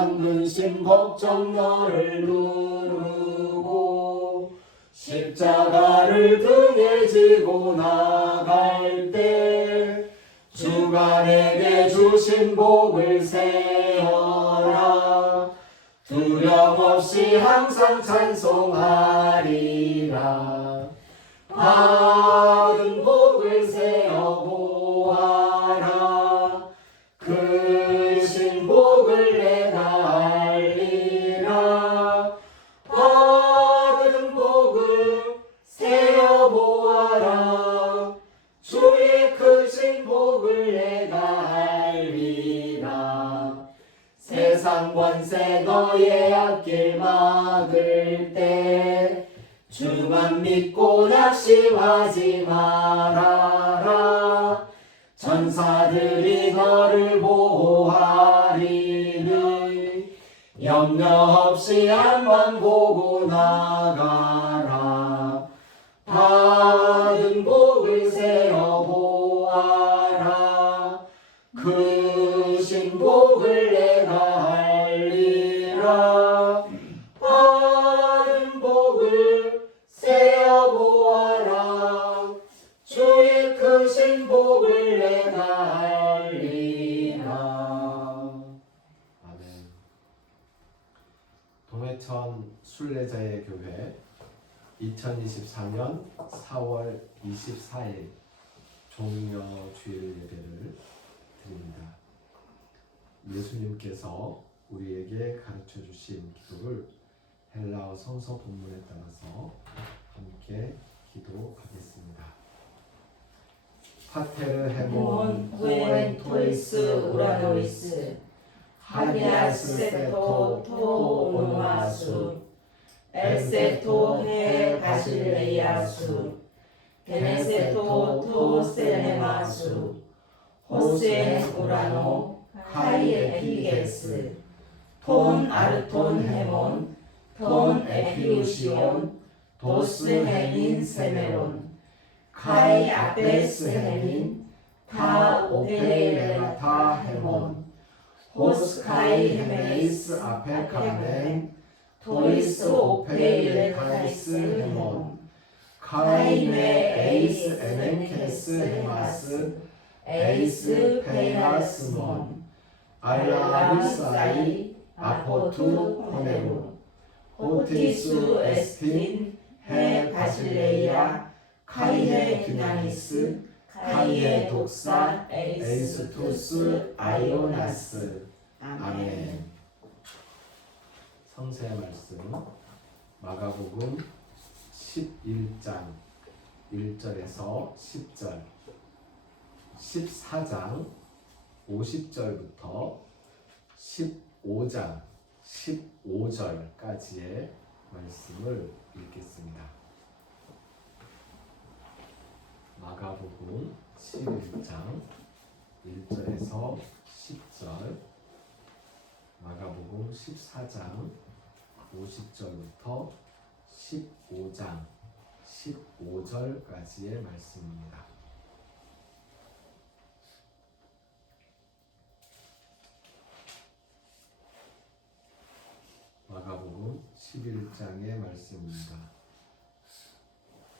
세상 근심 걱정 너를 누르고 십자가를 등에 지고 나갈 때 주가 내게 주신 복을 세어라. 두려움 없이 항상 찬송하리라. 받은 복을 세어 보아라. 그 신복을 내가 알리라. 받은 복을 세어 보아라. 주의 크신 복을 내가 알리라. 세상 권세 너의 앞길 막을 때 주만 믿고 낙심하지 말아라. 천사들이 너를 보호하리니 염려 없이 앞만 보고 나가라. 받은 복을 세어 보아라. 크신 복을 내가 알리라. 받은 복을 세어 보아라. 주의 크신 복을 내가 알리라. 아멘. 동해천 순례자의 교회 2024년 4월 24일 종려 주일 예배를 드립니다. 예수님께서 우리에게 가르쳐 주신 기도를 헬라어 성서 본문에 따라서 함께 기도하겠습니다. 파테르 헤몬 구엔 토이스 우라노이스 하기아스 세토 토 오노아수 엘세토 헤 바실레이아수 게네세토 토 세네마수 호세 우라노 카이에 피게스 톤 아르톤 헤몬 톤 에피우시온 도스 헤민 세메론 카이 아페스 헤민 타 오페레라타 헤몬 호스 카이 헤메이스 아페 카멘 토이스 오페이레 카이스 헤몬 카이메 에이스 에멘케스 헤마스 에이스 페이라스몬 알라루사이 아포투 호네루 호티수 에스틴 헤 바실레이아 카이헤 듀나니스 카이헤 독사 에이스투스 아이오나스. 아멘. 성서의 말씀 마가복음 11장 1절에서 10절 14장 50절부터 15장 15절까지의 말씀을 읽겠습니다. 마가복음 11장 1절에서 10절, 마가복음 14장 50절부터 15장 15절까지의 말씀입니다. 마가복음 11장의 말씀입니다.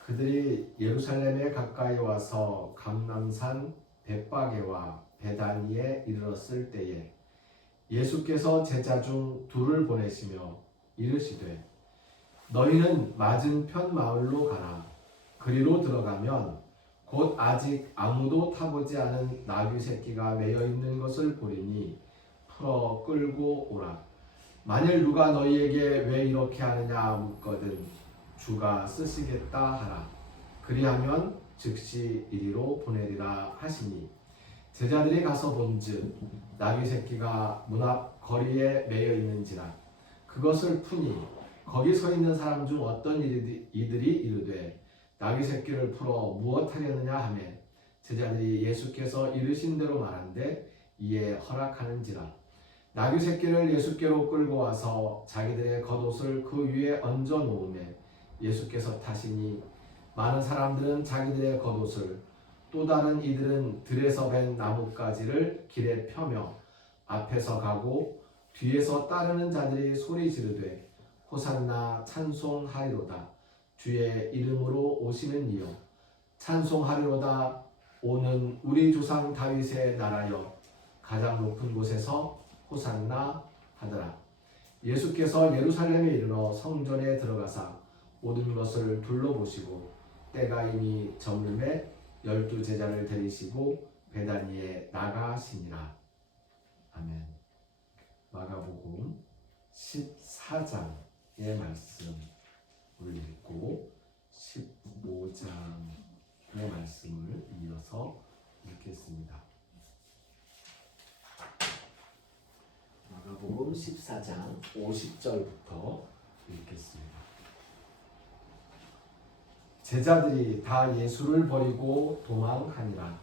그들이 예루살렘에 가까이 와서 감람산 벳바게와 베다니에 이르렀을 때에 예수께서 제자 중 둘을 보내시며 이르시되 너희는 맞은편 마을로 가라. 그리로 들어가면 곧 아직 아무도 타보지 않은 나귀 새끼가 매여 있는 것을 보리니 풀어 끌고 오라. 만일 누가 너희에게 왜 이렇게 하느냐 묻거든 주가 쓰시겠다 하라. 그리하면 즉시 이리로 보내리라 하시니 제자들이 가서 본즉 나귀 새끼가 문 앞 거리에 매여 있는지라. 그것을 푸니 거기 서 있는 사람 중 어떤 이들이 이르되 나귀 새끼를 풀어 무엇하려느냐 하며 제자들이 예수께서 이르신 대로 말한데 이에 허락하는지라. 나귀 새끼를 예수께로 끌고 와서 자기들의 겉옷을 그 위에 얹어 놓으매 예수께서 타시니 많은 사람들은 자기들의 겉옷을 또 다른 이들은 들에서 벤 나뭇가지를 길에 펴며 앞에서 가고 뒤에서 따르는 자들이 소리 지르되 호산나 찬송하리로다. 주의 이름으로 오시는 이여 찬송하리로다. 오는 우리 조상 다윗의 나라여 가장 높은 곳에서 호산나 하더라. 예수께서 예루살렘에 이르러 성전에 들어가사 모든 것을 둘러보시고 때가 이미 저물매 12 제자를 데리시고 베다니에 나가시니라. 아멘. 마가복음 14장의 말씀을 읽고 15장의 말씀을 이어서 읽겠습니다. 마가복음 14장 50절부터 읽겠습니다. 제자들이 다 예수를 버리고 도망하니라.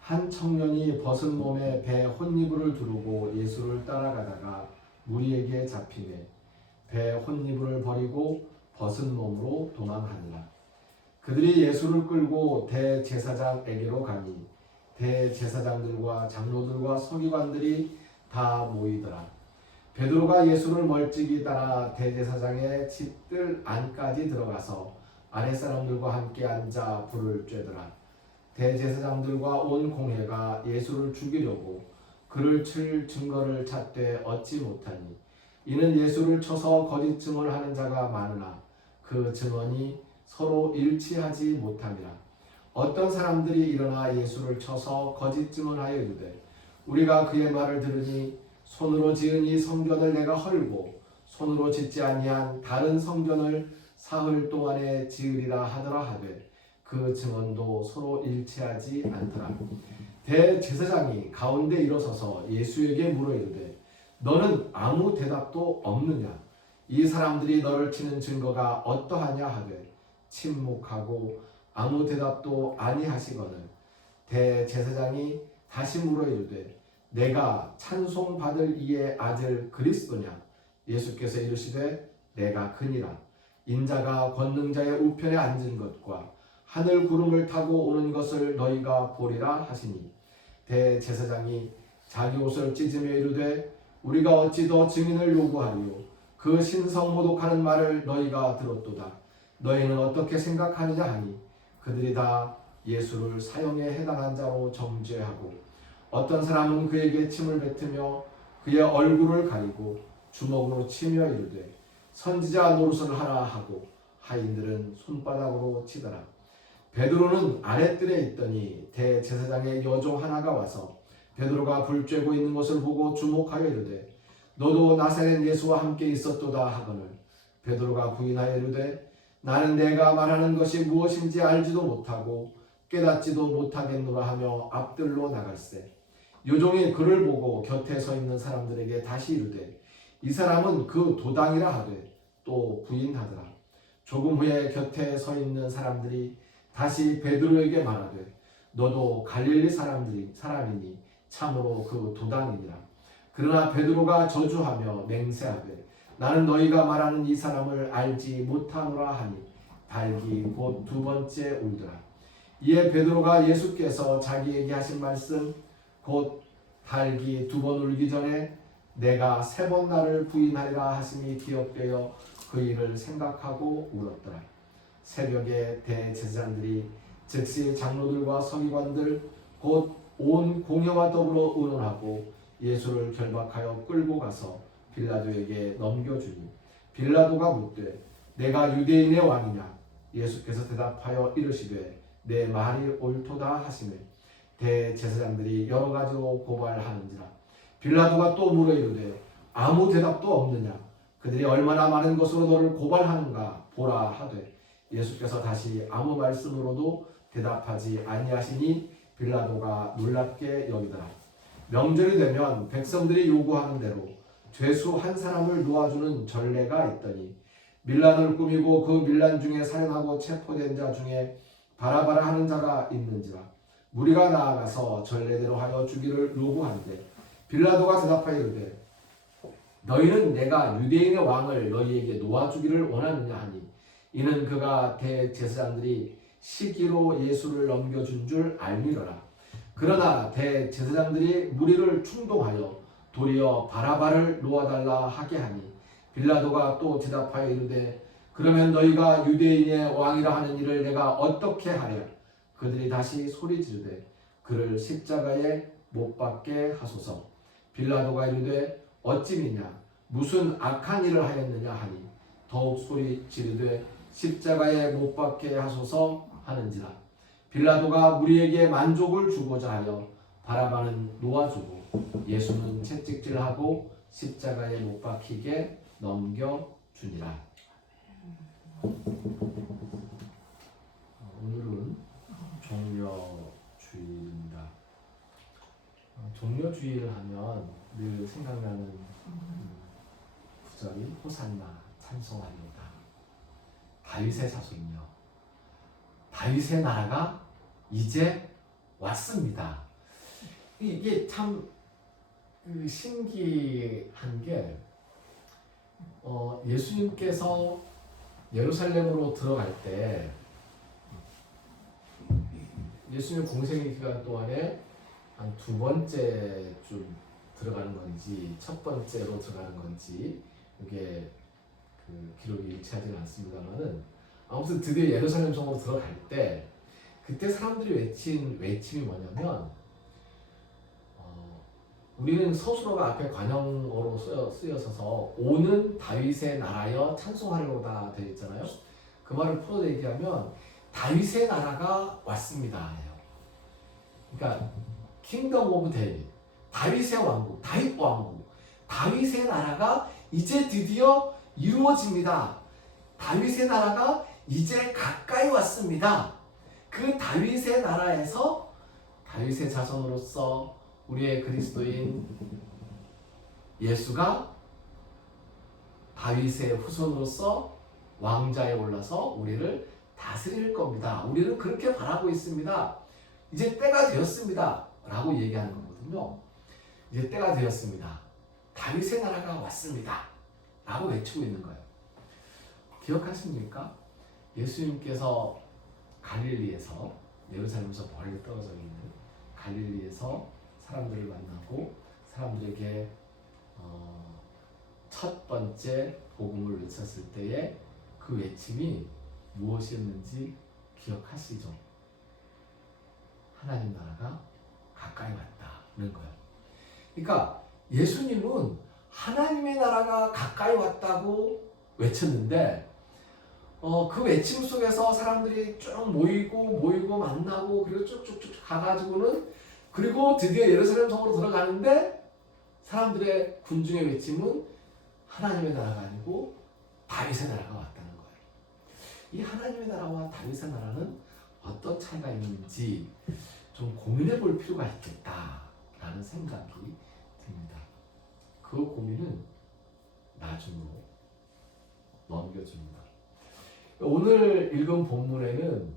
한 청년이 벗은 몸에 배 혼이불을 두르고 예수를 따라가다가 무리에게 잡히매 배 혼이불을 버리고 벗은 몸으로 도망하니라. 그들이 예수를 끌고 대제사장에게로 가니 대제사장들과 장로들과 서기관들이 다 모이더라. 베드로가 예수를 멀찍이 따라 대제사장의 집들 안까지 들어가서 아랫사람들과 함께 앉아 불을 쬐더라. 대제사장들과 온 공회가 예수를 죽이려고 그를 칠 증거를 찾되 얻지 못하니 이는 예수를 쳐서 거짓 증언을 하는 자가 많으나 그 증언이 서로 일치하지 못함이라. 어떤 사람들이 일어나 예수를 쳐서 거짓 증언하여 이르되 우리가 그의 말을 들으니 손으로 지은 이 성전을 내가 헐고 손으로 짓지 아니한 다른 성전을 사흘 동안에 지으리라 하더라 하되 그 증언도 서로 일치하지 않더라. 대제사장이 가운데 일어서서 예수에게 물어 이르되 너는 아무 대답도 없느냐? 이 사람들이 너를 치는 증거가 어떠하냐 하되 침묵하고 아무 대답도 아니하시거늘 대제사장이 다시 물어 이르되 내가 찬송받을 이의 아들 그리스도냐? 예수께서 이르시되 내가 그니라. 인자가 권능자의 우편에 앉은 것과 하늘 구름을 타고 오는 것을 너희가 보리라 하시니 대제사장이 자기 옷을 찢으며 이르되 우리가 어찌 더 증인을 요구하리요? 그 신성 모독하는 말을 너희가 들었도다. 너희는 어떻게 생각하느냐 하니 그들이 다 예수를 사형에 해당한 자로 정죄하고 어떤 사람은 그에게 침을 뱉으며 그의 얼굴을 가리고 주먹으로 치며 이르되 선지자 노릇을 하라 하고 하인들은 손바닥으로 치더라. 베드로는 아랫뜰에 있더니 대제사장의 여종 하나가 와서 베드로가 불 쬐고 있는 것을 보고 주목하여 이르되 너도 나사렛 예수와 함께 있었도다 하거늘 베드로가 부인하여 이르되 나는 내가 말하는 것이 무엇인지 알지도 못하고 깨닫지도 못하겠노라 하며 앞뜰로 나갈새 여종이 그를 보고 곁에 서 있는 사람들에게 다시 이르되 이 사람은 그 도당이라 하되 또 부인하더라. 조금 후에 곁에 서 있는 사람들이 다시 베드로에게 말하되 너도 갈릴리 사람이니 참으로 그 도당이니라. 그러나 베드로가 저주하며 맹세하되 나는 너희가 말하는 이 사람을 알지 못하노라 하니 달기 곧 2번째 울더라. 이에 베드로가 예수께서 자기에게 하신 말씀 곧 달기 2번 울기 전에 내가 3번 나를 부인하리라 하심이 기억되어 그 일을 생각하고 울었더라. 새벽에 대제사장들이 즉시 장로들과 서기관들 곧 온 공회와 더불어 의논하고 예수를 결박하여 끌고 가서 빌라도에게 넘겨주니 빌라도가 묻되 내가 유대인의 왕이냐? 예수께서 대답하여 이르시되 내 말이 옳도다 하시매 대제사장들이 여러 가지로 고발하는지라. 빌라도가 또 물어 이르되 아무 대답도 없느냐? 그들이 얼마나 많은 것으로 너를 고발하는가 보라 하되 예수께서 다시 아무 말씀으로도 대답하지 아니하시니 빌라도가 놀랍게 여기더라. 명절이 되면 백성들이 요구하는 대로 죄수 한 사람을 놓아주는 전례가 있더니 밀란을 꾸미고 그 밀란 중에 살인하고 체포된 자 중에 바라바라 하는 자가 있는지라. 무리가 나아가서 전례대로 하여 주기를 요구하는데 빌라도가 대답하여 이르되 너희는 내가 유대인의 왕을 너희에게 놓아주기를 원하느냐 하니 이는 그가 대제사장들이 시기로 예수를 넘겨준 줄 알미러라. 그러나 대제사장들이 무리를 충동하여 도리어 바라바를 놓아달라 하게 하니 빌라도가 또 대답하여 이르되 그러면 너희가 유대인의 왕이라 하는 이를 내가 어떻게 하랴. 그들이 다시 소리 지르되 그를 십자가에 못 박게 하소서. 빌라도가 이르되 어찌 믿냐 무슨 악한 일을 하였느냐 하니 더욱 소리 지르되 십자가에 못 박게 하소서 하는지라. 빌라도가 우리에게 만족을 주고자 하여 바라바는 놓아주고 예수는 채찍질하고 십자가에 못 박히게 넘겨주니라. 오늘은 종려주일입니다. 종려주일을 하면 늘 생각나는 구절이 호산나 찬송하리로다. 다윗의 자손이여 다윗의 나라가 이제 왔습니다. 이게 참 신기한 게 예수님께서 예루살렘으로 들어갈 때 예수님 공생의 기간 동안에 한 두 번째쯤 들어가는 건지 첫 번째로 들어가는 건지 이게 기록이 일치하지는 않습니다만은 아무튼 드디어 예루살렘 성으로 들어갈 때 그때 사람들이 외친 외침이 뭐냐면 우리는 서술어가 앞에 관형어로 쓰여서서 오는 다윗의 나라여 찬송하리로다 되어 있잖아요. 그 말을 풀어 얘기하면 다윗의 나라가 왔습니다 해요. 그러니까 킹덤 오브 데이빗, 다윗의 왕국, 다윗 왕국, 다윗의 나라가 이제 드디어 이루어집니다. 다윗의 나라가 이제 가까이 왔습니다. 그 다윗의 나라에서 다윗의 자손으로서 우리의 그리스도인 예수가 다윗의 후손으로서 왕자에 올라서 우리를 다스릴 겁니다. 우리는 그렇게 바라고 있습니다. 이제 때가 되었습니다. 라고 얘기하는 거거든요. 이제 때가 되었습니다. 다윗의 나라가 왔습니다. 라고 외치고 있는 거예요. 기억하십니까? 예수님께서 갈릴리에서 예루살렘에서 멀리 떨어져 있는 갈릴리에서 사람들을 만나고 사람들에게 첫 번째 복음을 외쳤을 때에 그 외침이 무엇이었는지 기억하시죠? 하나님 나라가 가까이 왔다는 거예요. 그러니까 예수님은 하나님의 나라가 가까이 왔다고 외쳤는데 그 외침 속에서 사람들이 쭉 모이고 만나고 그리고 쭉쭉쭉 가가지고는 그리고 드디어 예루살렘 성으로 들어가는데 사람들의 군중의 외침은 하나님의 나라가 아니고 다윗의 나라가 왔다는 거예요. 이 하나님의 나라와 다윗의 나라는 어떤 차이가 있는지 좀 고민해 볼 필요가 있겠다라는 생각이 듭니다. 그 고민은 나중으로 넘겨줍니다. 오늘 읽은 본문에는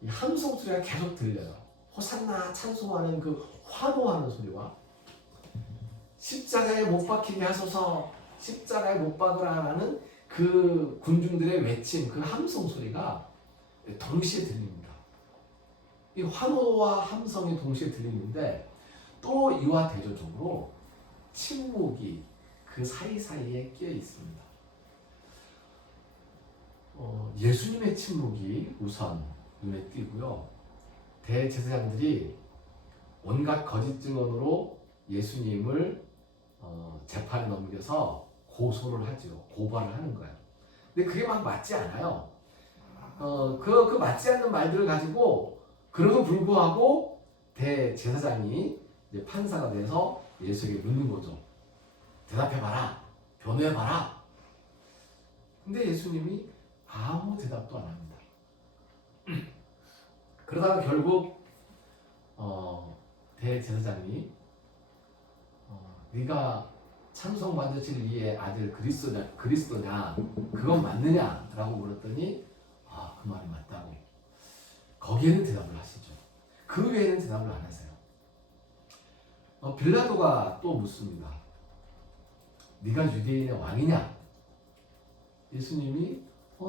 이 함성 소리가 계속 들려요. 호산나 찬송하는 그 환호하는 소리와 십자가에 못 박히게 하소서, 십자가에 못 박으라라는 그 군중들의 외침, 그 함성 소리가 동시에 들립니다. 이 환호와 함성이 동시에 들리는데 또 이와 대조적으로 침묵이 그 사이사이에 끼어 있습니다. 예수님의 침묵이 우선 눈에 띄고요. 대제사장들이 온갖 거짓 증언으로 예수님을 재판에 넘겨서 고소를 하죠. 고발을 하는 거예요. 근데 그게 막 맞지 않아요. 그 맞지 않는 말들을 가지고 그럼에도 불구하고 대제사장이 이제 판사가 돼서 예수에게 묻는 거죠. 대답해봐라. 변호해봐라. 근데 예수님이 아무 대답도 안 합니다. 그러다가 결국 대제사장이 네가 찬송받으실 이의 아들 그리스도냐 그건 맞느냐 라고 물었더니 그 말이 맞다고. 거기에는 대답을 하시죠. 그 외에는 대답을 안 하세요. 빌라도가 또 묻습니다. 네가 유대인의 왕이냐? 예수님이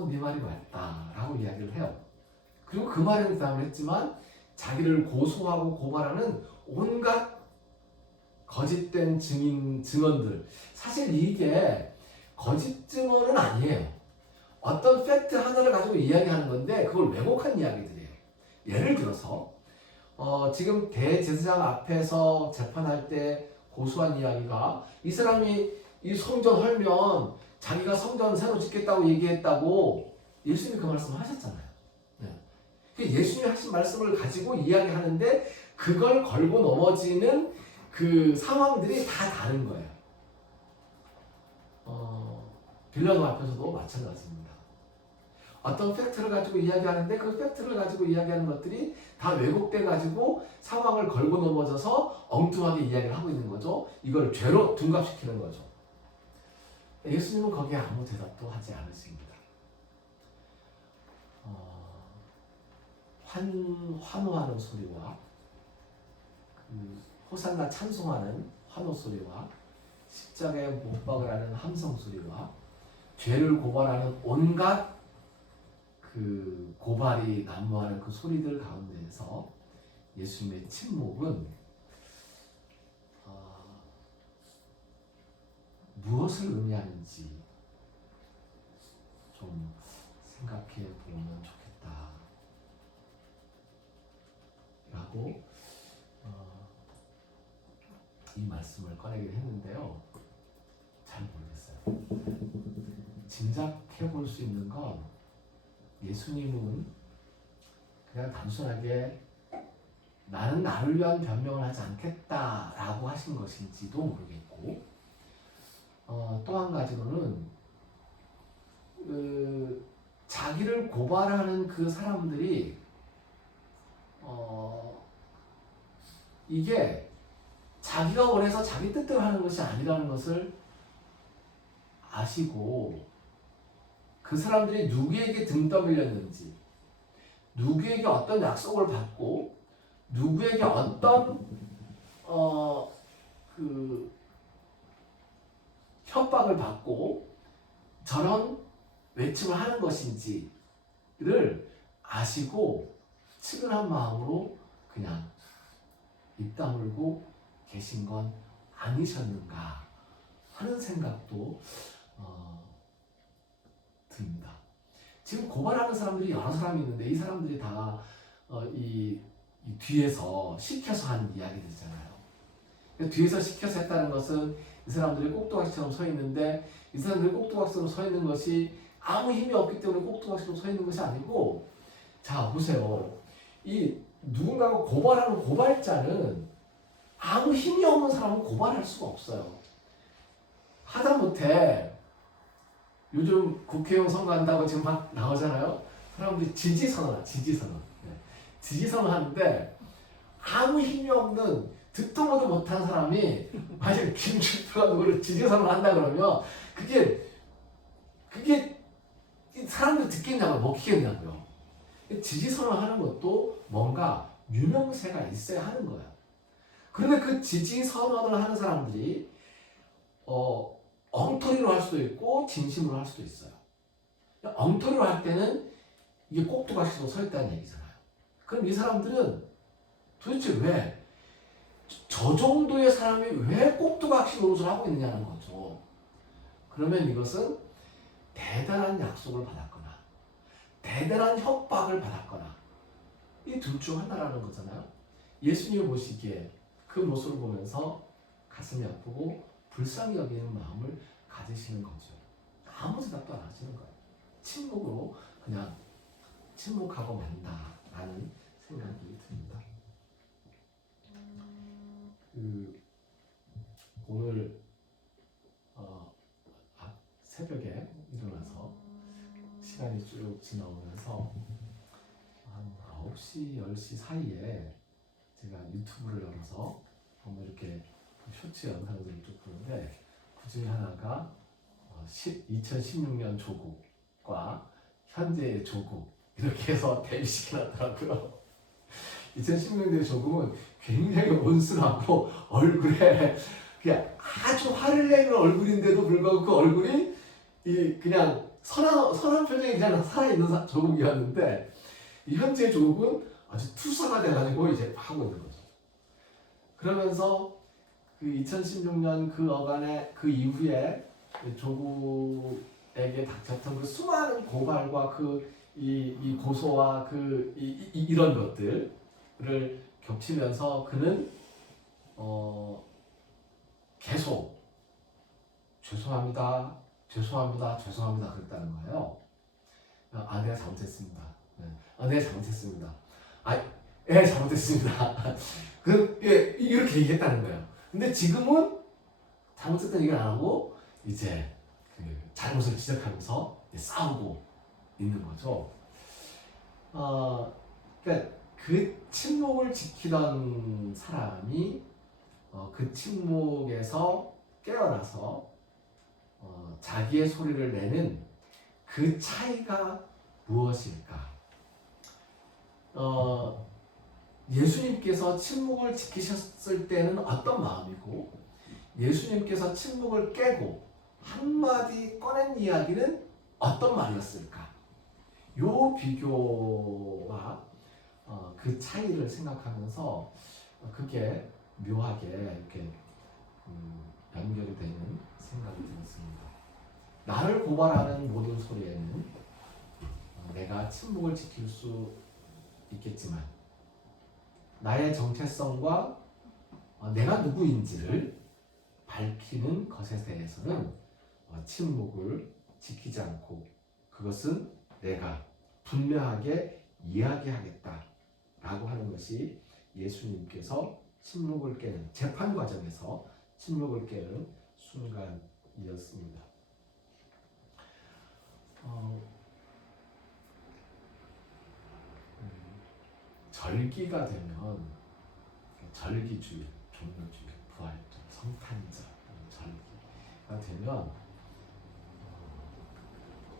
네 말이 맞다 라고 이야기를 해요. 그리고 그 말에는 대답을 했지만 자기를 고소하고 고발하는 온갖 거짓된 증언들. 사실 이게 거짓 증언은 아니에요. 어떤 팩트 하나를 가지고 이야기하는 건데 그걸 왜곡한 이야기들이에요. 예를 들어서 지금 대제사장 앞에서 재판할 때 고소한 이야기가 이 사람이 이 성전 헐면 자기가 성전 새로 짓겠다고 얘기했다고 예수님이 그 말씀을 하셨잖아요. 네. 예수님이 하신 말씀을 가지고 이야기하는데 그걸 걸고 넘어지는 그 상황들이 다 다른 거예요. 빌라도 앞에서도 마찬가지입니다. 어떤 팩트를 가지고 이야기하는데 그 팩트를 가지고 이야기하는 것들이 다 왜곡돼 가지고 상황을 걸고 넘어져서 엉뚱하게 이야기를 하고 있는 거죠. 이걸 죄로 둔갑시키는 거죠. 예수님은 거기에 아무 대답도 하지 않으십니다. 환호하는 소리와 호산나 찬송하는 환호 소리와 십자가에 못 박으라는 함성 소리와 죄를 고발하는 온갖 그 고발이 난무하는 그 소리들 가운데에서 예수님의 침묵은 무엇을 의미하는지 좀 생각해 보면 좋겠다 라고 이 말씀을 꺼내긴 했는데요. 잘 모르겠어요. 짐작해 볼 수 있는 건 예수님은 그냥 단순하게 나는 나를 위한 변명을 하지 않겠다라고 하신 것인지도 모르겠고 또 한 가지로는 자기를 고발하는 그 사람들이 이게 자기가 원해서 자기 뜻대로 하는 것이 아니라는 것을 아시고 그 사람들이 누구에게 등 떠밀렸는지, 누구에게 어떤 약속을 받고, 누구에게 어떤 그 협박을 받고 저런 외침을 하는 것인지를 아시고 측은한 마음으로 그냥 입 다물고 계신 건 아니셨는가 하는 생각도 듭니다. 지금 고발하는 사람들이 여러 사람이 있는데 이 사람들이 다 이 뒤에서 시켜서 한 이야기들이잖아요. 뒤에서 시켜서 했다는 것은 이 사람들이 꼭두각시처럼 서 있는데 이 사람들이 꼭두각시처럼 서 있는 것이 아무 힘이 없기 때문에 꼭두각시처럼 서 있는 것이 아니고, 자 보세요. 이 누군가가 고발하는 고발자는 아무 힘이 없는 사람은 고발할 수가 없어요. 하다못해 요즘 국회의원 선거한다고 지금 막 나오잖아요. 사람들이 지지선언. 지지선언 하는데 아무 힘이 없는 듣도 보도 못한 사람이 만약에 김준표가 누구를 지지선언 한다 그러면 그게 사람들이 듣겠냐고요, 먹히겠냐고요. 지지선언 하는 것도 뭔가 유명세가 있어야 하는 거예요. 그런데 그 지지선언을 하는 사람들이 엉터리로 할 수도 있고 진심으로 할 수도 있어요. 엉터리로 할 때는 이게 꼭두각시로 서 있다는 얘기잖아요. 그럼 이 사람들은 도대체 왜 저 정도의 사람이 왜 꼭두각시 노릇을 하고 있느냐는 거죠. 그러면 이것은 대단한 약속을 받았거나 대단한 협박을 받았거나 이 둘 중 하나라는 거잖아요. 예수님이 보시기에 그 모습을 보면서 가슴이 아프고 불쌍히 여기는 마음을 가지시는 거죠. 아무 대답도 안 하시는 거예요. 침묵으로 그냥 침묵하고 만다라는 생각이 듭니다. 오늘 새벽에 일어나서 시간이 쭉 지나오면서 한 9시, 10시 사이에 제가 유튜브를 열어서 한번 이렇게 쇼츠 영상들을 쭉 보는데 그 중에 하나가 2016년 조국과 현재의 조국 이렇게 해서 대비시켜놨더라고요. 2016년의 조국은 굉장히 온순하고 얼굴에 그냥 아주 화를 내는 얼굴인데도 불구하고 그 얼굴이 그냥 선한 표정이 그냥 살아있는 조국이었는데 이 현재 조국은 아주 투사가 돼가지고 이제 하고 있는 거죠. 그러면서 그 2016년 그 어간에 그 이후에 조국에게 닥쳤던 그 수많은 고발과 이 고소와 이런 것들을 겹치면서 그는 계속 죄송합니다, 죄송합니다, 죄송합니다 그랬다는 거예요. 내가 잘못했습니다. 내가 잘못했습니다. 잘못했습니다. 이렇게 얘기했다는 거예요. 근데 지금은 잘못했다는 얘기를 안 하고 이제 그 잘못을 지적하면서 싸우고 있는 거죠. 그러니까 그 침묵을 지키던 사람이 그 침묵에서 깨어나서 자기의 소리를 내는 그 차이가 무엇일까? 예수님께서 침묵을 지키셨을 때는 어떤 마음이고 예수님께서 침묵을 깨고 한마디 꺼낸 이야기는 어떤 말이었을까? 요 비교와 그 차이를 생각하면서 그게 묘하게 이렇게 연결이 되는 생각이 들었습니다. 나를 고발하는 모든 소리에는 내가 침묵을 지킬 수 있겠지만 나의 정체성과 내가 누구인지를 밝히는 것에 대해서는 침묵을 지키지 않고 그것은 내가 분명하게 이야기하겠다라고 하는 것이 예수님께서 침묵을 깨는 재판 과정에서 침묵을 깨는 순간이었습니다. 절기가 되면 절기주일, 종료주일, 부활절, 성탄절, 절기가 되면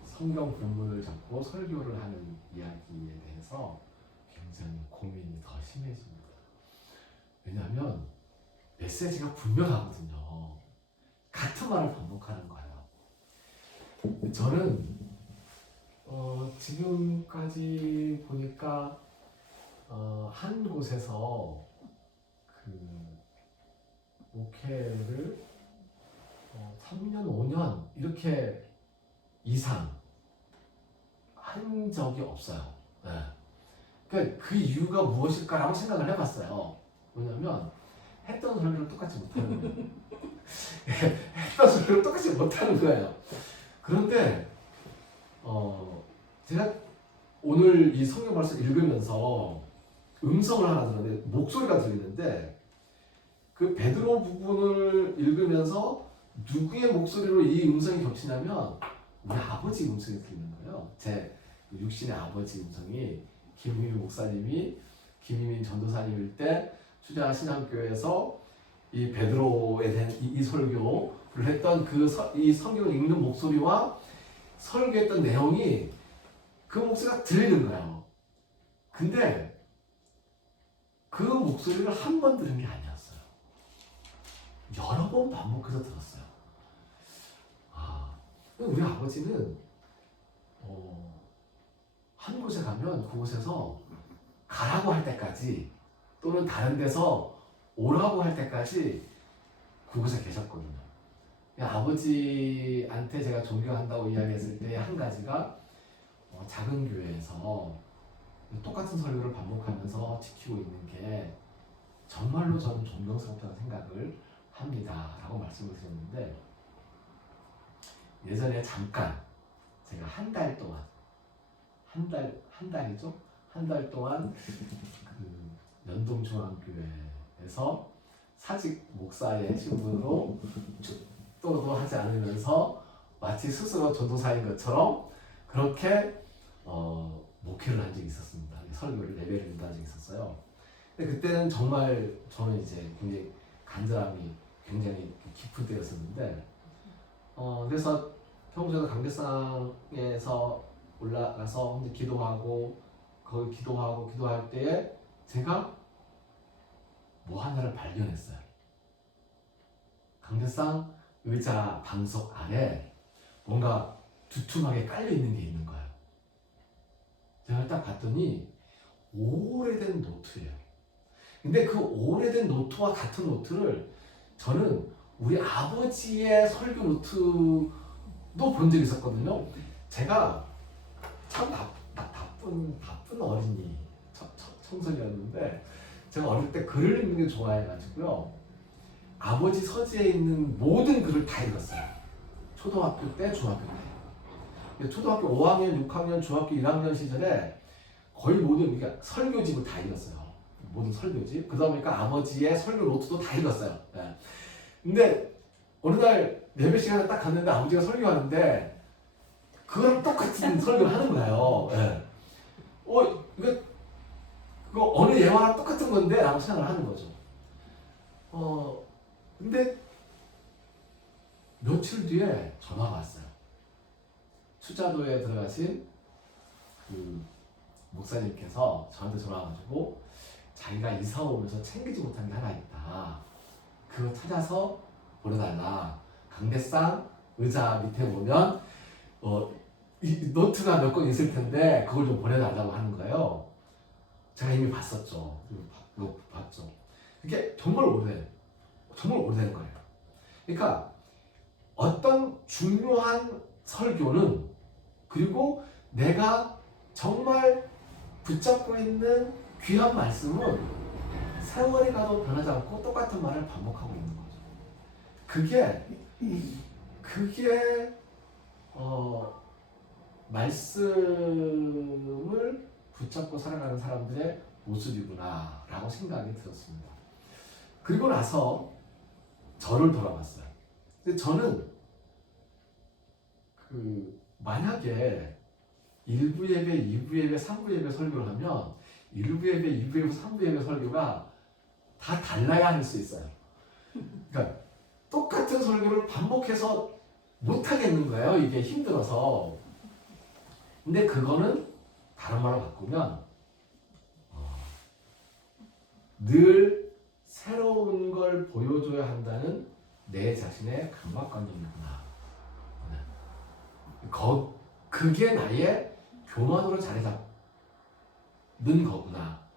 성경 본문을 잡고 설교를 하는 이야기에 대해서 굉장히 고민이 더 심해집니다. 왜냐하면 메시지가 분명하거든요. 같은 말을 반복하는 거예요. 저는 지금까지 보니까 한 곳에서 그 목회를 3년, 5년 이렇게 이상 한 적이 없어요. 네. 그러니까 그 이유가 무엇일까라고 생각을 해봤어요. 왜냐면 했던 설교를 똑같이 못하는 거예요. 했던 설교를 똑같이 못하는 거예요. 그런데 제가 오늘 이 성경 말씀 읽으면서 음성을 하나 들었는데 목소리가 들리는데 그 베드로 부분을 읽으면서 누구의 목소리로 이 음성이 겹치냐면 우리 아버지 음성이 들리는 거예요. 제 육신의 아버지 음성이 김희민 목사님이 김희민 전도사님일 때 추자 신앙교회에서 이 베드로에 대한 이 설교를 했던 이 성경을 읽는 목소리와 설교했던 내용이 그 목소리가 들리는 거예요. 근데 그 목소리를 한 번 들은 게 아니었어요. 여러 번 반복해서 들었어요. 우리 아버지는 한 곳에 가면 그곳에서 가라고 할 때까지 또는 다른 데서 오라고 할 때까지 그곳에 계셨거든요. 아버지한테 제가 존경한다고 이야기했을 때 한 가지가 작은 교회에서 똑같은 설교를 반복하면서 지키고 있는 게 정말로 저는 존경스럽다는 생각을 합니다 라고 말씀을 드렸는데 예전에 잠깐 제가 한 달 동안 한 달이죠? 한 달 동안 그 연동중앙교회에서 사직 목사의 신분으로 축도도 하지 않으면서 마치 스스로 전도사인 것처럼 그렇게 목회를 한 적이 있었습니다. 설교를 레벨을 한 적이 있었어요. 근데 그때는 정말 저는 이제 굉장히 간절함이 굉장히 깊은 때였었는데 그래서 평소에도 강대상에서 올라가서 혼자 기도하고 거기 기도할 때에 제가 뭐 하나를 발견했어요. 강대상 의자 방석 아래 뭔가 두툼하게 깔려 있는 게 있는 거예요. 제가 딱 봤더니 오래된 노트예요. 근데 그 오래된 노트와 같은 노트를 저는 우리 아버지의 설교 노트도 본 적이 있었거든요. 제가 참 바쁜 어린이 청소년이었는데 제가 어릴 때 글을 읽는 게 좋아해가지고요. 아버지 서재에 있는 모든 글을 다 읽었어요. 초등학교 때, 중학교 때. 초등학교 5학년, 6학년, 중학교 1학년 시절에 거의 모든 그러니까 설교집을 다 읽었어요. 모든 설교집. 그러다 보니까 아버지의 설교 노트도 다 읽었어요. 예. 근데 어느 날 예배 시간에 딱 갔는데 아버지가 설교하는데 그거랑 똑같은 설교를 하는 거예요. 예. 그거 어느 예화랑 똑같은 건데? 라고 생각을 하는 거죠. 근데 며칠 뒤에 전화가 왔어요. 추자도에 들어가신 그 목사님께서 저한테 전화 와가지고 자기가 이사 오면서 챙기지 못한 게 하나 있다. 그거 찾아서 보내달라. 강대상 의자 밑에 보면 이 노트가 몇 권 있을 텐데 그걸 좀 보내달라고 하는 거예요. 제가 이미 봤었죠. 그거 봤죠. 이게 정말 오래된 거예요. 그러니까 어떤 중요한 설교는 그리고 내가 정말 붙잡고 있는 귀한 말씀은 세월이 가도 변하지 않고 똑같은 말을 반복하고 있는 거죠. 그게 말씀을 붙잡고 살아가는 사람들의 모습이구나 라고 생각이 들었습니다. 그리고 나서 저를 돌아봤어요. 근데 저는 만약에 1부 예배, 2부 예배, 3부 예배 설교를 하면 1부 예배, 2부 예배, 3부 예배 설교가 다 달라야 할 수 있어요. 그러니까 똑같은 설교를 반복해서 못 하겠는 거예요. 이게 힘들어서. 근데 그거는 다른 말로 바꾸면 늘 새로운 걸 보여줘야 한다는 내 자신의 강박관념이구나. 그게 나의 교만으로 자리 잡는 거구나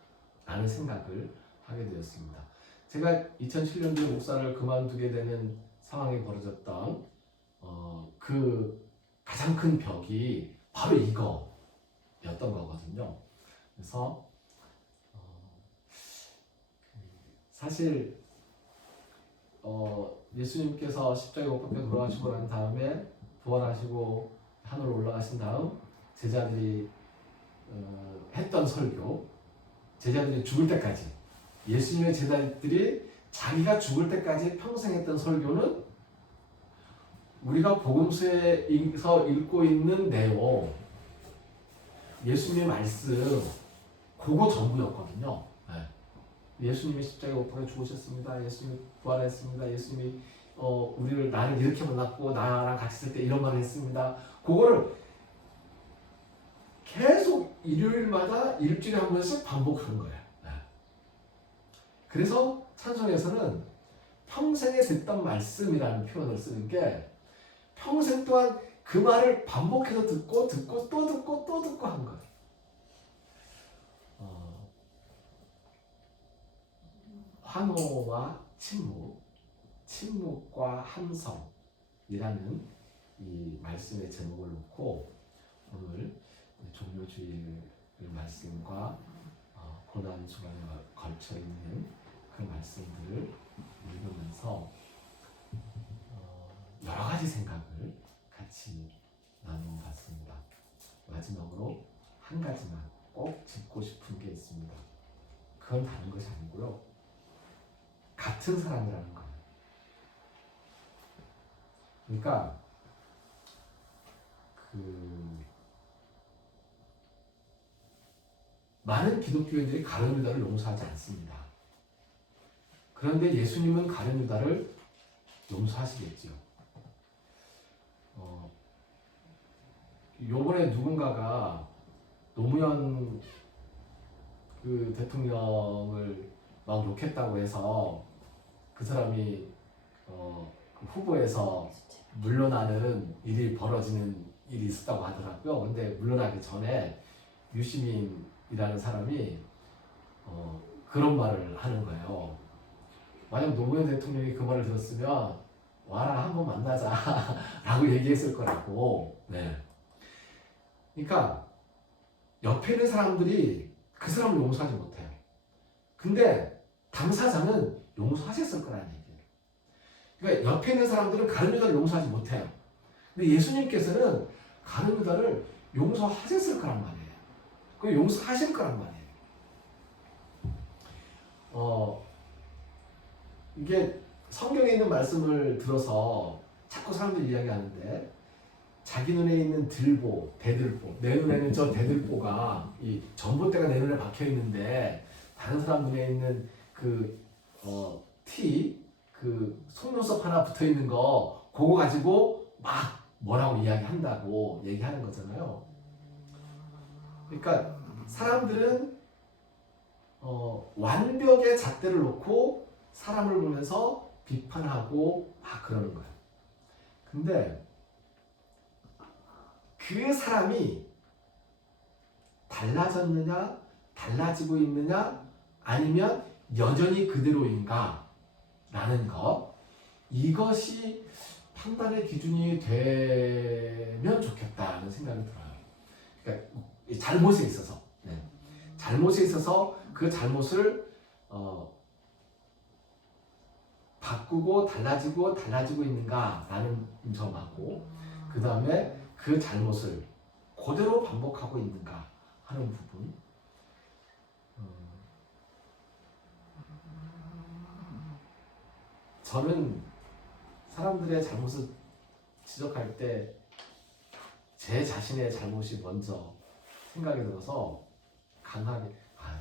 라는 생각을 하게 되었습니다. 제가 2007년도에 목사를 그만두게 되는 상황이 벌어졌던 그 가장 큰 벽이 바로 이거였던 거거든요. 그래서 사실 예수님께서 십자가에 못 박혀 돌아가시고 난 다음에 부활하시고 하늘로 올라가신 다음 제자들이 했던 설교, 제자들이 죽을 때까지 예수님의 제자들이 자기가 죽을 때까지 평생 했던 설교는 우리가 복음서에서 읽고 있는 내용, 예수님의 말씀 그거 전부였거든요. 예수님이 십자가에 못 박혀 죽으셨습니다. 예수님이 부활했습니다. 예수님이 나를 이렇게 만났고 나랑 같이 있을 때 이런 말을 했습니다. 그거를 계속 일요일마다 일주일에 한 번씩 반복하는 거예요. 그래서 찬송에서는 평생에 듣던 말씀이라는 표현을 쓰는 게 평생 동안 그 말을 반복해서 듣고 또 듣고 한 거예요. 환호와 침묵, 침묵과 함성이라는 이 말씀의 제목을 놓고 오늘 종료주일 말씀과 고난 주간에 걸쳐 있는 그 말씀들을 읽으면서 여러 가지 생각을 같이 나눠봤습니다. 마지막으로 한 가지만 꼭 짚고 싶은 게 있습니다. 그건 다른 것이 아니고요. 같은 사람이라는 거예요. 그러니까 많은 기독교인들이 가룟 유다를 용서하지 않습니다. 그런데 예수님은 가룟 유다를 용서하시겠지요. 요번에 누군가가 노무현 그 대통령을 막 욕했다고 해서 그 사람이 그 후보에서 물러나는 일이 벌어지는 일이 있었다고 하더라고요. 근데 물러나기 전에 유시민이라는 사람이 그런 말을 하는 거예요. 만약 노무현 대통령이 그 말을 들었으면 와라 한번 만나자 라고 얘기했을 거라고. 네. 그러니까 옆에 있는 사람들이 그 사람을 용서하지 못해요. 근데 당사자는 용서하셨을 거라는 얘기예요. 그러니까 옆에 있는 사람들은 가룟 유다를 용서하지 못해요. 근데 예수님께서는 가룟 유다를 용서하셨을 거란 말이에요. 그 용서하실 거란 말이에요. 이게 성경에 있는 말씀을 들어서 자꾸 사람들이 이야기하는데 자기 눈에 있는 들보, 대들보, 내 눈에는 저 대들보가 이 전봇대가 내 눈에 박혀 있는데 다른 사람 눈에 있는 그 속눈썹 하나 붙어 있는 거 그거 가지고 막 뭐라고 이야기한다고 얘기하는 거잖아요. 그러니까 사람들은 완벽의 잣대를 놓고 사람을 보면서 비판하고 막 그러는 거예요. 근데 그 사람이 달라졌느냐, 달라지고 있느냐, 아니면 여전히 그대로인가 라는 것, 이것이 판단의 기준이 되면 좋겠다는 생각이 들어요. 그러니까 잘못에 있어서, 잘못에 있어서 그 잘못을 바꾸고 달라지고 있는가라는 점하고, 그 다음에 그 잘못을 그대로 반복하고 있는가 하는 부분. 저는 사람들의 잘못을 지적할 때 제 자신의 잘못이 먼저 생각이 들어서 강하게,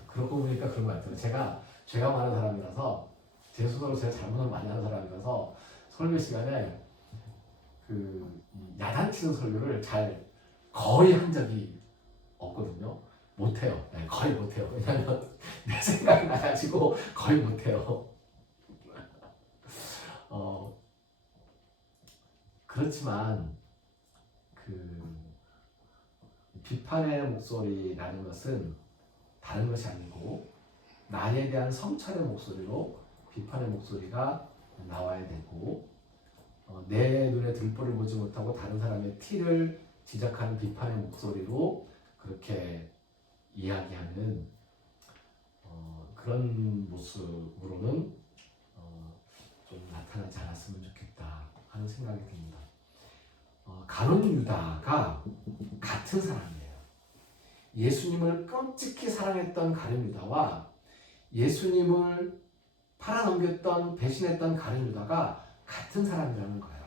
그러고 보니까 그런 것 같아요. 제가 죄가 많은 사람이라서, 제 스스로 제 잘못을 많이 하는 사람이라서 설교 시간에 그 야단치는 설교를 거의 한 적이 없거든요. 못해요. 네, 거의 못해요. 왜냐면 내 생각이 나가지고 거의 못해요. 그렇지만 그 비판의 목소리라는 것은 다른 것이 아니고 나에 대한 성찰의 목소리로 비판의 목소리가 나와야 되고, 내 눈에 들보를 보지 못하고 다른 사람의 티를 지적하는 비판의 목소리로 그렇게 이야기하는 그런 모습으로는 좀 나타나지 않았으면 좋겠다 하는 생각이 듭니다. 가룟 유다가 같은 사람이에요. 예수님을 끔찍히 사랑했던 가룟 유다와 예수님을 팔아넘겼던, 배신했던 가룟 유다가 같은 사람이라는 거예요.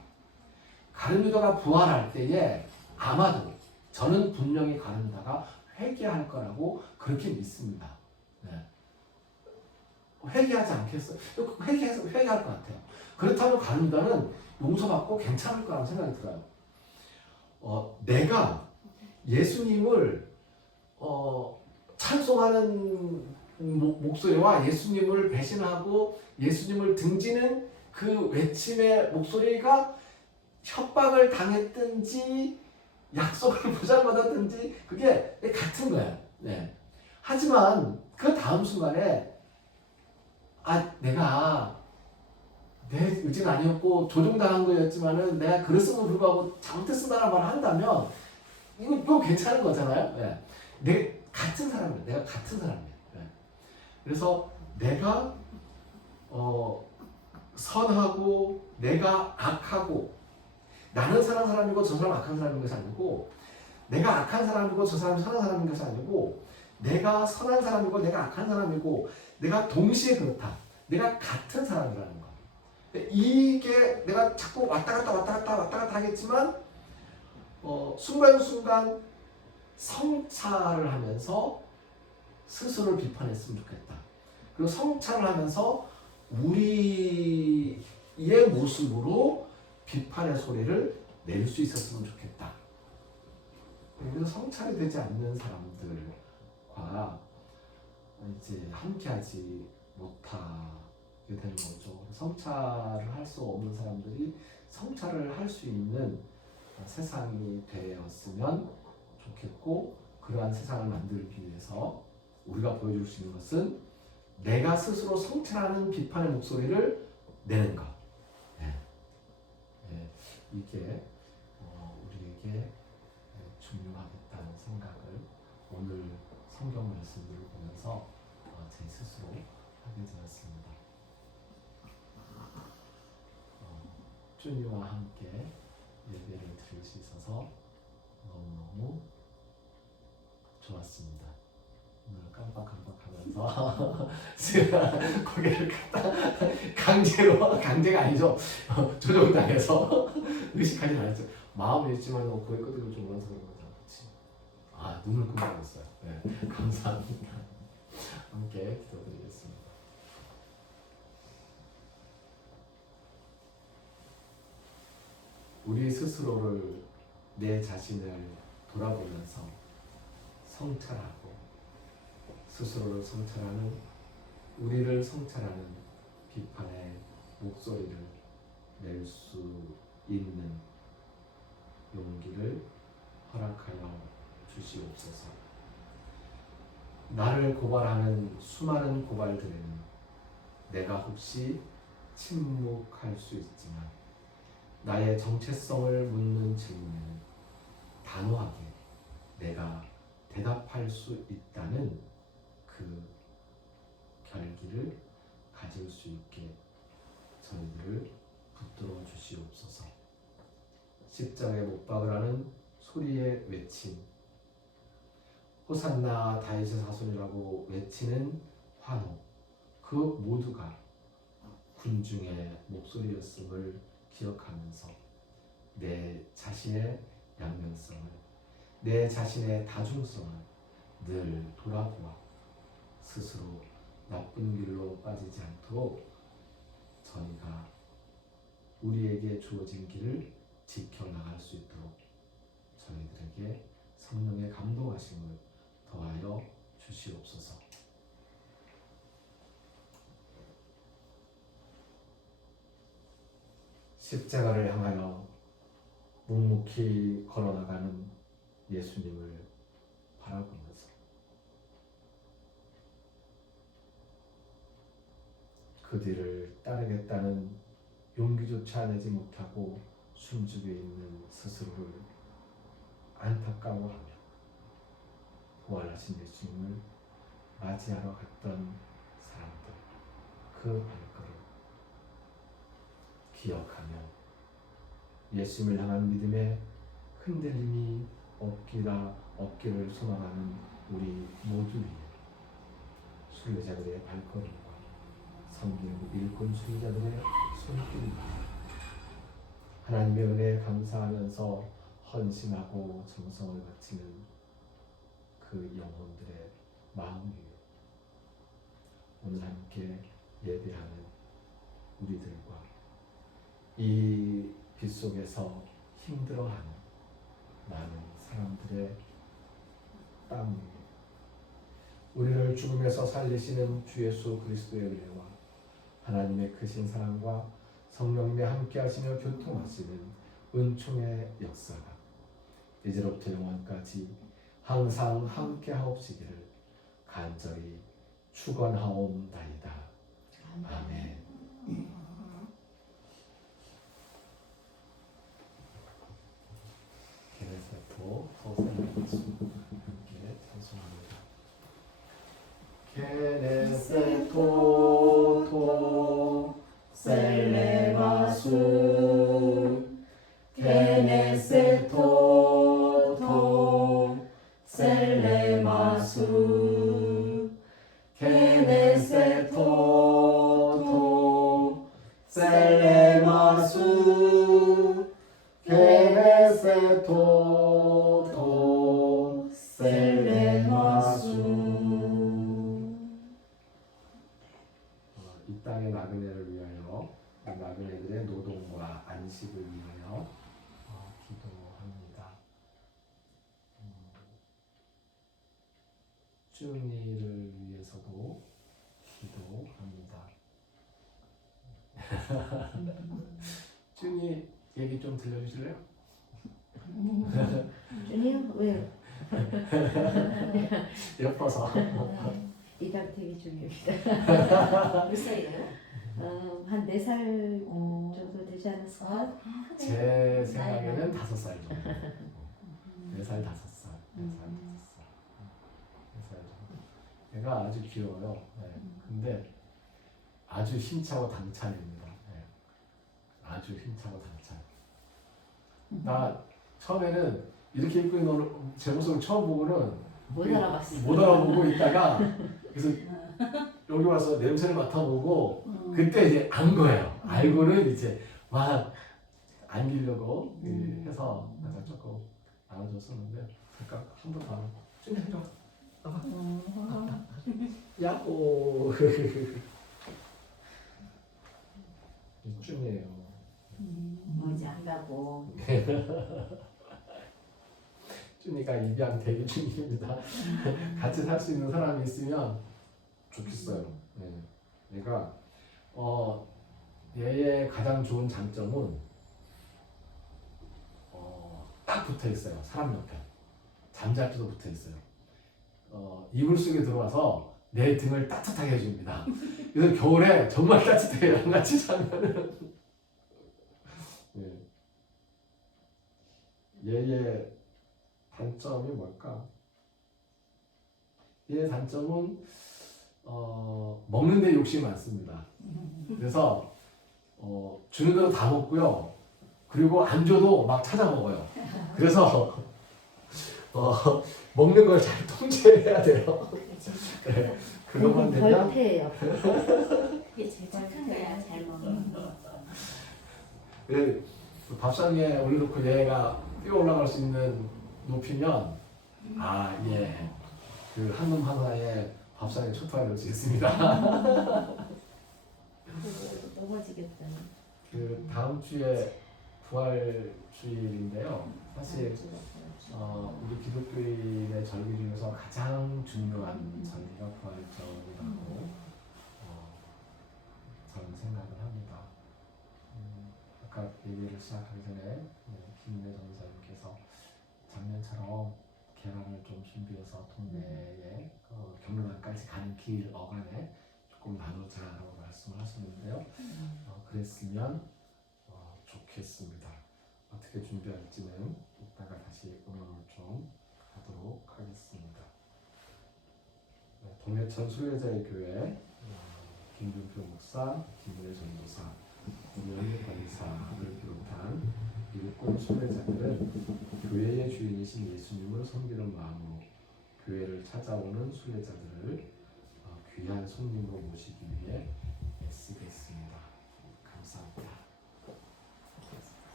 가룟 유다가 부활할 때에 아마도 저는 분명히 가룟 유다가 회개할 거라고 그렇게 믿습니다. 네. 회개하지 않겠어요? 회개할 것 같아요. 그렇다면 가룟 유다는 용서받고 괜찮을 거라는 생각이 들어요. 내가 예수님을 찬송하는 목소리와 예수님을 배신하고 예수님을 등지는 그 외침의 목소리가 협박을 당했든지 약속을 보장받았든지 그게 같은 거야. 네. 하지만 그 다음 순간에 내가 내 의지는 아니었고 조종당한 거였지만은 내가 그랬음에도 불구하고 잘못했다는 말을 한다면 이거 괜찮은 거잖아요. 네. 내가 같은 사람이에요. 네. 그래서 내가 선하고 내가 악하고, 나는 선한 사람이고 저 사람은 악한 사람인 것이 아니고, 내가 악한 사람이고 저 사람이 선한 사람인 것이 아니고, 내가 선한 사람이고 내가 악한 사람이고 내가 동시에 그렇다. 내가 같은 사람이라는 거. 이게 내가 자꾸 왔다 갔다 하겠지만 순간순간 성찰을 하면서 스스로를 비판했으면 좋겠다. 그리고 성찰을 하면서 우리의 모습으로 비판의 소리를 낼 수 있었으면 좋겠다. 그래서 성찰이 되지 않는 사람들과 이제 함께하지 못하게 되는 거죠. 성찰을 할 수 없는 사람들이 성찰을 할 수 있는 세상이 되었으면 좋겠고, 그러한 세상을 만들기 위해서 우리가 보여줄 수 있는 것은 내가 스스로 성찰하는 비판의 목소리를 내는 것. 예. 예. 이게 우리에게 중요하겠다는 생각을 오늘 성경 말씀을 보면서 제 스스로 하게 되었습니다. 준이와 함께 예배를 드릴 수 있어서 너무너무 좋았습니다. 오늘 깜빡깜빡하면서 고개를 갖다 강제가 아니죠. 조종당해서 의식하지 않았죠. 마음은 있지만 고개 끄덕이고 좀 올라서 그런 거죠. 그렇지? 아, 눈을 끔찍했어요. 네, 감사합니다. 함께 기도드리겠습니다. 우리 스스로를 내 자신을 돌아보면서 성찰하고 스스로를 성찰하는 우리를 성찰하는 비판의 목소리를 낼 수 있는 용기를 허락하여 주시옵소서. 나를 고발하는 수많은 고발들에는 내가 혹시 침묵할 수 있지만 나의 정체성을 묻는 질문에는 단호하게 내가 대답할 수 있다는 그 결기를 가질 수 있게 저희들을 붙들어 주시옵소서. 십자가에 못 박으라는 소리의 외침, 호산나 다윗의 자손이라고 외치는 환호, 그 모두가 군중의 목소리였음을 기억하면서 내 자신의 양면성을, 내 자신의 다중성을 늘 돌아보아 스스로 나쁜 길로 빠지지 않도록 저희가 우리에게 주어진 길을 지켜나갈 수 있도록 저희들에게 성령의 감동하심을 더하여 주시옵소서. 십자가를 향하여 묵묵히 걸어나가는 예수님을 바라보면서 그 뒤를 따르겠다는 용기조차 내지 못하고 숨죽여 있는 스스로를 안타까워하며 부활하신 예수님을 맞이하러 갔던 사람들, 그 발걸음 기억하며 예수님을 향한 믿음의 흔들림이 없기를 소망하는 우리 모두 위에 순례자들의 발걸음과 섬기는 일꾼 순례자들의 손길과 하나님의 은혜에 감사하면서 헌신하고 정성을 바치는 그 영혼들의 마음 위에 오늘 함께 예배하는 우리들과 이 빛 속에서 힘들어하는 많은 사람들의 땀 위에 우리를 죽음에서 살리시는 주 예수 그리스도의 은혜와 하나님의 크신 사랑과 성령님의 함께 하시며 교통하시는 은총의 역사가 이제로부터 영원까지 항상 함께 하옵시기를 간절히 축원하옵나이다. 아멘. 게네세토 서세나가수 함께 찬송합니다. 게네세토 토 셀레마수 게네세토 토 셀레마수 게네세토 토 셀레마수 게네세토 토 셀레마수. 이 땅의 나그네를 위하여 나그네들의 노동과 안식을 위하여 기도합니다. 쭈니를 위해서도 기도합니다. 쭈니 얘기 좀 들려주실래요? 준이요? 왜요? 예뻐서. 입양 되게 중요합니다. 몇 살이에요? 한 4살 정도 되지 않았을까? 제 생각에는 5살 정도. 4살, 5살. 4살, 5살. 4살 정도. 얘가 아주 귀여워요. 네. 근데 아주 힘차고 당찬입니다. 네. 아주 힘차고 당찬. 나 처음에는 이렇게 입고 있는 제 모습을 처음 보고는 못 알아봤어. 못 알아보고 있다가 그래서 여기 와서 냄새를 맡아보고 그때 이제 안 거예요. 알고는 이제 막 안기려고 해서 내가 조금 안아줬었는데 잠깐 한 번 더 좀 해줘. 야호. 이쯤이에요. 뭐지 한다고. 쭈니가 입양 대기 중입니다. 같이 살 수 있는 사람이 있으면 좋겠어요. 네. 얘가 얘의 가장 좋은 장점은 딱 붙어 있어요. 사람 옆에 잠잘 때도 붙어 있어요. 이불 속에 들어와서 내 등을 따뜻하게 해줍니다. 그래서 겨울에 정말 따뜻해요. 같이 자면은. 네. 얘의 단점이 뭘까? 얘의 단점은 먹는데 욕심이 많습니다. 그래서 주는 대로 다 먹고요. 그리고 안 줘도 막 찾아 먹어요. 그래서 먹는 걸 잘 통제해야 돼요. 네, 그것만 되면 벌태예요. 그게 제일 착한 거야. 잘 먹는 거. 그 밥상에 올려놓고 얘가 뛰어 올라갈 수 있는 높이면 그 한 놈 하나에 밥상에 초토화 될 수 있습니다. 넘어지겠다. 그 다음 주에 부활주일인데요. 사실 우리 기독교인의 절기 중에서 가장 중요한 절기가 부활절이라고 저는 생각을 합니다. 아까 얘기를 시작하기 전에 김은혜 전사님께서 작년처럼 계란을 좀 준비해서 동네에 경로당까지 가는 길 어간에 조금 나누자라고 말씀을 하셨는데요. 그랬으면 좋겠습니다. 어떻게 준비할지는 이따가 다시 의논을 좀 하도록 하겠습니다. 동해천 순례자의 교회 김준표 목사, 김은혜 전도사, 김현희 권사를 비롯한 일꾼 순례자들은 교회의 주인이신 예수님을 섬기는 마음으로 교회를 찾아오는 순례자들을 귀한 손님으로 모시기 위해 애쓰겠습니다. 감사합니다.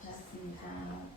좋습니다.